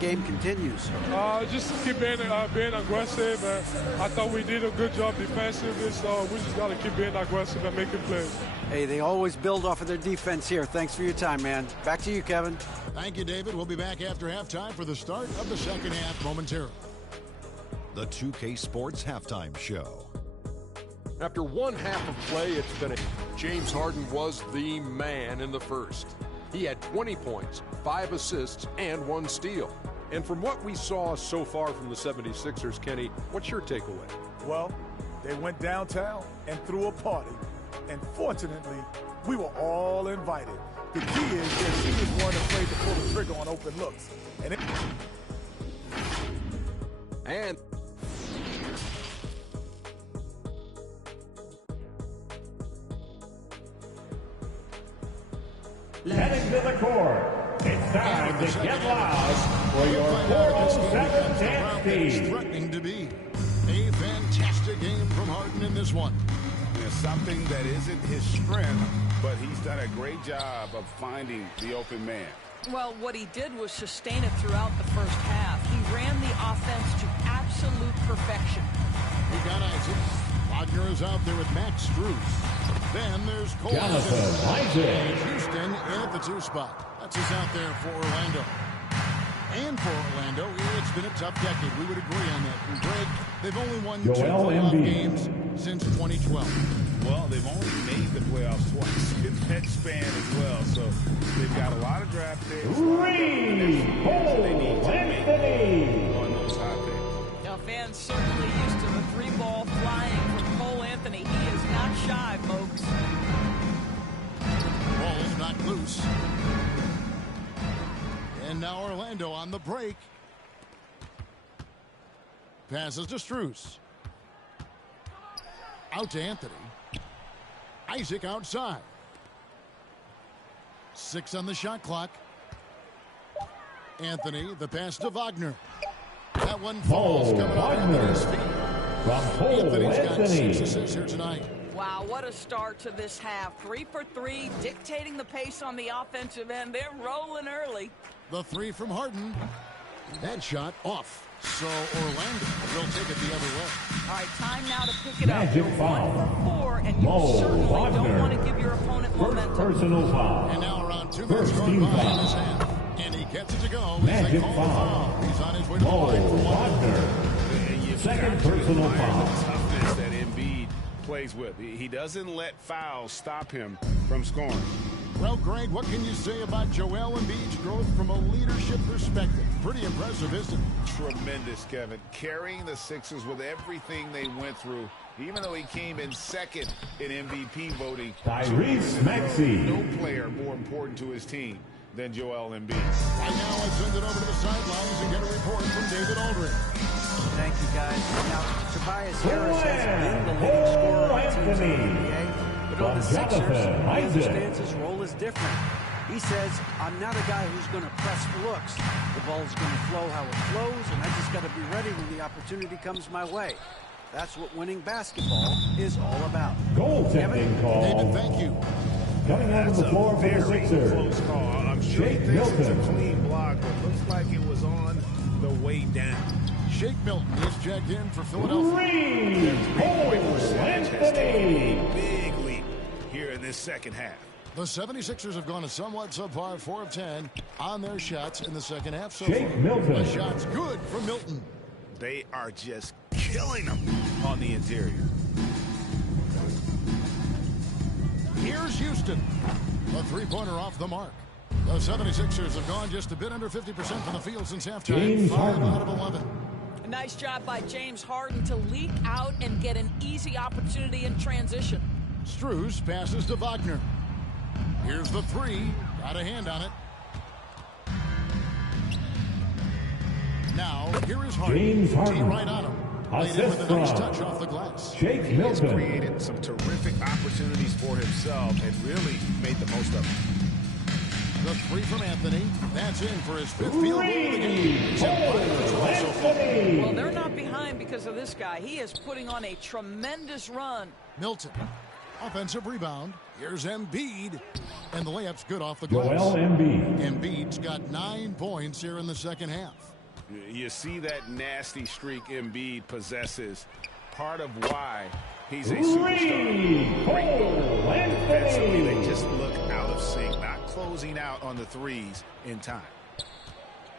Game continues. Just keep being aggressive. I thought we did a good job defensively, so we just got to keep being aggressive and making plays. Hey, they always build off of their defense here. Thanks for your time, man. Back to you, Kevin. Thank you, David. We'll be back after halftime for the start of the second half momentarily. The 2K Sports Halftime Show. After one half of play, it's been James Harden was the man in the first. He had 20 points, 5 assists, and 1 steal. And from what we saw so far from the 76ers, Kenny, what's your takeaway? Well, they went downtown and threw a party. And fortunately, we were all invited. The key is that she was one afraid to pull the trigger on open looks. And heading to the court. It's time to get loud for your 407 dance team. Threatening to be a fantastic game from Harden in this one. There's something that isn't his strength, but he's done a great job of finding the open man. Well, what he did was sustain it throughout the first half. He ran the offense to absolute perfection. We got Isaac. Wagner is out there with Max Strus. Then there's Cole Houston in at the 2 spot. That's us out there for Orlando. And for Orlando, it's been a tough decade. We would agree on that. And Greg, they've only won 2 playoff games since 2012. Well, they've only made the playoffs twice in that span as well. So they've got a lot of draft picks. They need to make on those hot picks. Now, fans certainly used to the 3-ball flying from Cole Anthony. He is not shy, folks. Ball's not loose. And now Orlando on the break. Passes to Strus. Out to Anthony. Isaac outside. 6 on the shot clock. Anthony, the pass to Wagner. That one falls coming off Anthony's feet. Anthony's got 6 assists here tonight. Wow, what a start to this half. 3 for 3, dictating the pace on the offensive end. They're rolling early. The 3 from Harden. That shot off. So Orlando will take it the other way. All right, time now to pick it up. You're 1 for 4, and you certainly don't want to give your opponent momentum. Personal foul. And now around 2 minutes gone by in his hand. And he gets it to go. Magic foul. He's on his way to the line for Wagner. Second personal foul. The toughness that Embiid plays with. He doesn't let fouls stop him from scoring. Well, Greg, what can you say about Joel Embiid's growth from a leadership perspective? Pretty impressive, isn't it? Tremendous, Kevin. Carrying the Sixers with everything they went through, even though he came in second in MVP voting. Tyrese Maxey. No player more important to his team than Joel Embiid. Right now, let's send it over to the sidelines and get a report from David Aldridge. Thank you, guys. Now, Tobias Harris has been the leading scorer on teams in the NBA. But on the Sixers, he understands his role is different. He says, I'm not a guy who's going to press for looks. The ball's going to flow how it flows, and I just got to be ready when the opportunity comes my way. That's what winning basketball is all about. Goaltending call. David, thank you. Coming out of the floor for the Sixers. Close call. I'm sure he thinks it's a clean block, but looks like it was on the way down. Shake Milton is checked in for Philadelphia. Three-point percentage has taken a big leap here in this second half. The 76ers have gone a somewhat subpar 4 of 10 on their shots in the second half so Shake far. Milton. The shot's good for Milton. They are just killing them on the interior. Here's Houston. A 3-pointer off the mark. The 76ers have gone just a bit under 50% from the field since halftime. 5 out of 11. A nice job by James Harden to leak out and get an easy opportunity in transition. Strus passes to Wagner. Here's the 3. Got a hand on it. Now, here is Harden. James Harden. Right on him. Laid in with a nice touch off the glass. Shake He has Milton. created some terrific opportunities for himself and really made the most of them. The 3 from Anthony. That's in for his 5th field goal of the game. He's at 5 for 12 so far. Well, they're not behind because of this guy. He is putting on a tremendous run. Milton Offensive rebound. Here's Embiid. And the layup's good off the Joel glass. Embiid. Embiid's got 9 points here in the second half. You see that nasty streak Embiid possesses. Part of why he's a Cole superstar. Defensively, they Anthony. just look out of sync, not closing out on the threes in time.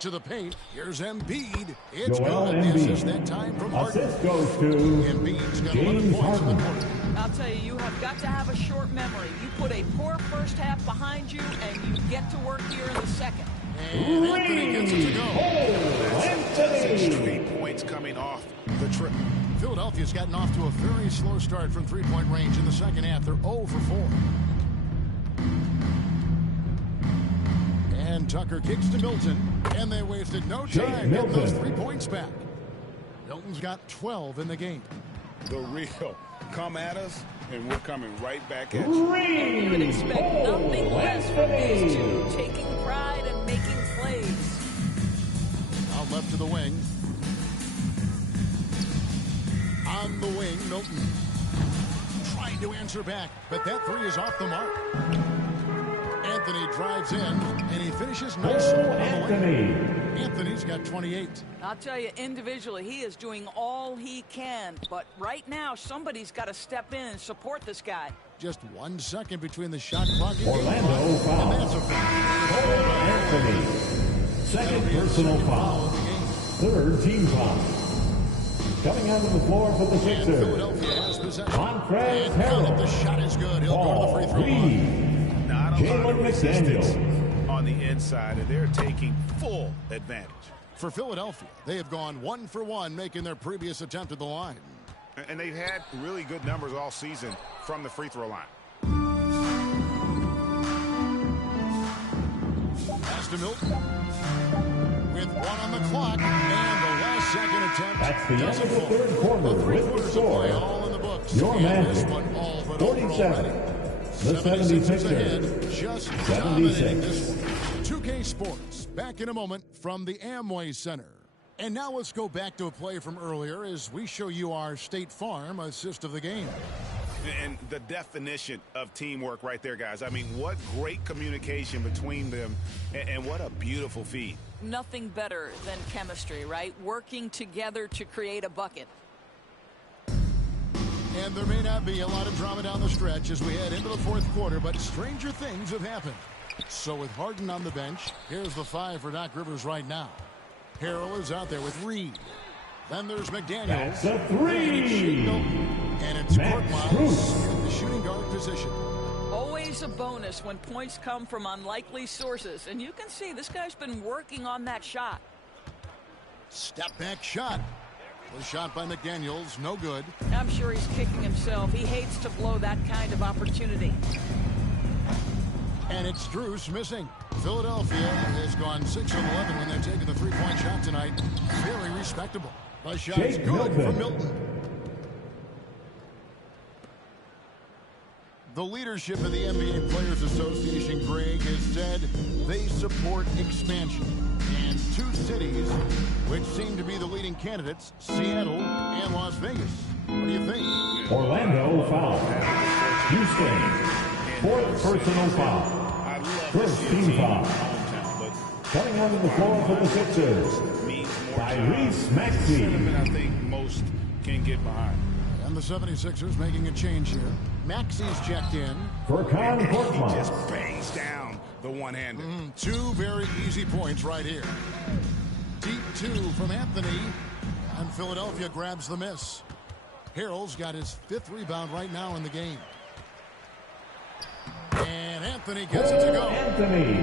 To the paint. Here's Embiid. It's Joel good. The assist Embiid. that time from Harden. Assist goes to Embiid's got 11 James points in the Harden. quarter. I'll tell you, you have got to have a short memory. You put a poor first half behind you, and you get to work here in the second. And Anthony gets it to go. Anthony. Straight points coming off the trip. Philadelphia's gotten off to a very slow start from three-point range in the second half. They're 0 for 4. And Tucker kicks to Milton, and they wasted no time getting those 3 points back. Milton's got 12 in the game. The real come at us, and we're coming right back at you. You would expect nothing less from these two, taking pride and making plays. Out left to the wing. On the wing, Milton trying to answer back, but that three is off the mark. Anthony drives in, and he finishes nicely. Anthony. Anthony's got 28. I'll tell you, individually, he is doing all he can. But right now, somebody's got to step in and support this guy. Just 1 second between the shot clock and game Orlando clock. foul. And that's a foul. Cole Anthony. Second personal foul. Third team foul. Coming out of the floor for the And Sixers. Philadelphia has possession. Montrezl And counted. Harrell. The shot is good. He'll go to the free throw line. Reed. Not a lot Jalen of resistance McDaniels. on the inside, and they're taking full advantage. For Philadelphia, they have gone 1 for 1, making their previous attempt at the line. And they've had really good numbers all season from the free throw line. Pass to Milton. With 1 on the clock, and the last second attempt. That's the end doesn't of the fall. third quarter The 3 with the quarters of score. play all in the books. Your And Magic, this one all but over 47. already. The 76ers 76ers, ahead, just dominating 76. this one. 2K Sports, back in a moment from the Amway Center. And now let's go back to a play from earlier as we show you our State Farm assist of the game. And the definition of teamwork right there, guys. I mean, what great communication between them, and what a beautiful feed. Nothing better than chemistry, right? Working together to create a bucket. And there may not be a lot of drama down the stretch as we head into the fourth quarter, but stranger things have happened. So with Harden on the bench, here's the 5 for Doc Rivers right now. Harrell is out there with Reed. Then there's McDaniels. That's a three. And it's Max Korkmaz in the shooting guard position. Always a bonus when points come from unlikely sources. And you can see this guy's been working on that shot. Step back shot. The shot by McDaniels, no good. I'm sure he's kicking himself. He hates to blow that kind of opportunity. And it's Strus missing. Philadelphia has gone 6 of 11 when they're taking the three-point shot tonight. Very respectable. The shot's Jake good for Milton. Milton. The leadership of the NBA Players Association, Greg, has said they support expansion. And 2 cities, which seem to be the leading candidates, Seattle and Las Vegas. What do you think? Orlando foul. Houston. Fourth personal foul. I love First to see a team team foul. hometown, but Coming out of the floor for the Sixers. means more Tyrese to Maxey. sentiment I think most can get behind. And the 76ers making a change here. Maxey's checked in. Furkan He Korkmaz. just bangs down the one-hander. 2 very easy points right here. Deep 2 from Anthony. And Philadelphia grabs the miss. Harrell's got his 5th rebound right now in the game. And Anthony gets it to go. Anthony.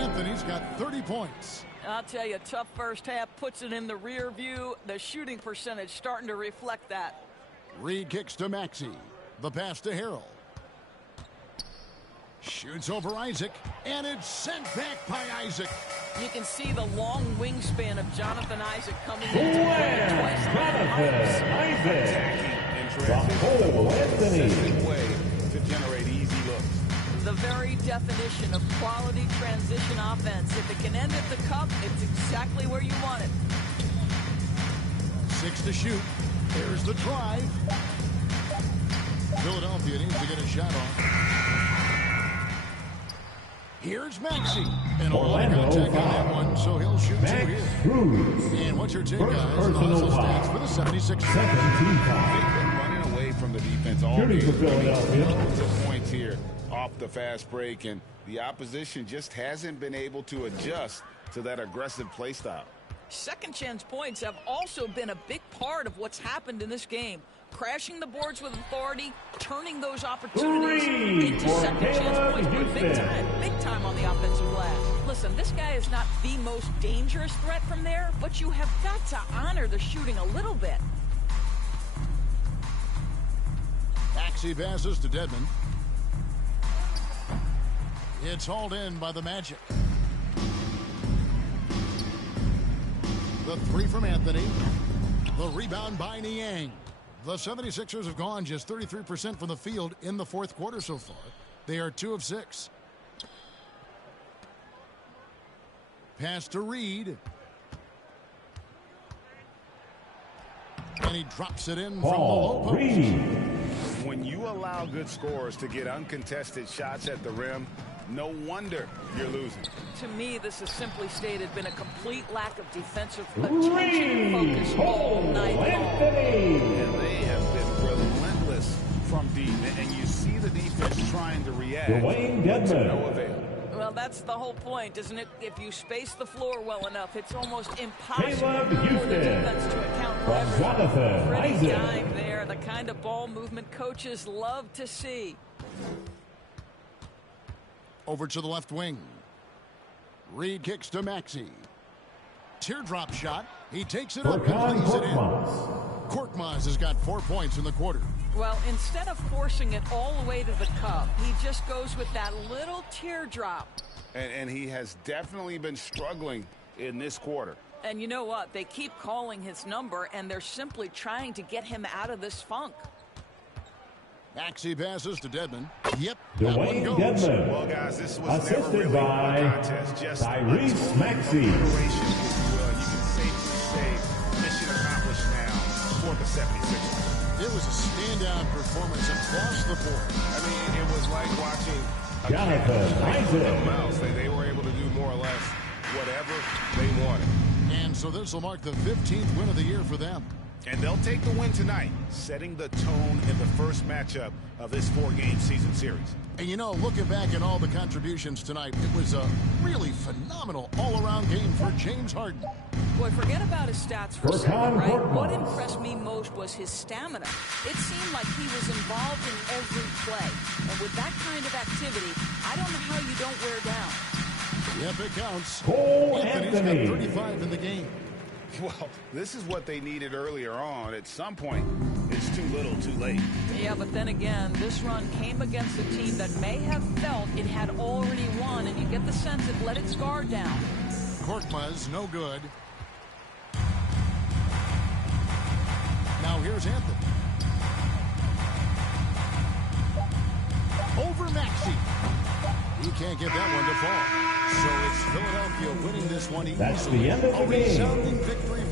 Anthony's got 30 points. I'll tell you, tough first half puts it in the rear view. The shooting percentage starting to reflect that. Reed kicks to Maxey. The pass to Harrell. Shoots over Isaac. And it's sent back by Isaac. You can see the long wingspan of Jonathan Isaac coming into Where? play twice. Jonathan Isaac. And From transition. Cole Anthony. Consistent way to generate easy looks. The very definition of quality transition offense. If it can end at the cup, it's exactly where you want it. 6 to shoot. There's the drive. Philadelphia needs to get a shot off. Here's Maxey. And a lot of contact on that one, so he'll shoot two here. And what's your take, guys? On the stats for the 76ers. They've been running away from the defense all Shooting game. for Philadelphia. Loads of points here off the fast break, and the opposition just hasn't been able to adjust to that aggressive play style. Second chance points have also been a big part of what's happened in this game. Crashing the boards with authority, turning those opportunities into second chance points. Big time on the offensive glass. Listen, this guy is not the most dangerous threat from there, but you have got to honor the shooting a little bit. Maxey passes to Dedmon. It's hauled in by the Magic. The three from Anthony. The rebound by Niang. The 76ers have gone just 33% from the field in the fourth quarter so far. They are 2 of 6. Pass to Reed. And he drops it in from the low post. When you allow good scorers to get uncontested shots at the rim, no wonder you're losing. To me, this has simply stated been a complete lack of defensive attention and focus all night long. And they have been relentless from deep. And you see the defense trying to react to no avail. Well, that's the whole point, isn't it? If you space the floor well enough, it's almost impossible for the defense to account for everything. Pretty dime there, the kind of ball movement coaches love to see. Over to the left wing. Reed kicks to Maxey. Teardrop shot. He takes it up and lays it in. Korkmaz has got 4 points in the quarter. Well, instead of forcing it all the way to the cup, he just goes with that little teardrop. And he has definitely been struggling in this quarter. And you know what? They keep calling his number, and they're simply trying to get him out of this funk. Maxey passes to Dedmon. Yep, that one goes. Well, guys, this was assisted never really by a contest. Just Tyrese Maxey. You can safely say mission accomplished now for the 76ers. It was a standout performance across the board. I mean, it was like watching a Jonathan mouse. They were able to do more or less whatever they wanted. And so this will mark the 15th win of the year for them. And they'll take the win tonight, setting the tone in the first matchup of this 4-game season series. And you know, looking back at all the contributions tonight, it was a really phenomenal all-around game for James Harden. Boy, forget about his stats for a second, right? What impressed me most was his stamina. It seemed like he was involved in every play. And with that kind of activity, I don't know how you don't wear down. Yep, it counts. Anthony's got 35 in the game. Well, this is what they needed earlier on. At some point, it's too little, too late. Yeah, but then again, this run came against a team that may have felt it had already won, and you get the sense it let its guard down. Korkmaz, no good. Now here's Anthony. Over Maxey. He can't get that one to fall. So it's Philadelphia winning this one easily. That's the end of the game. A resounding victory.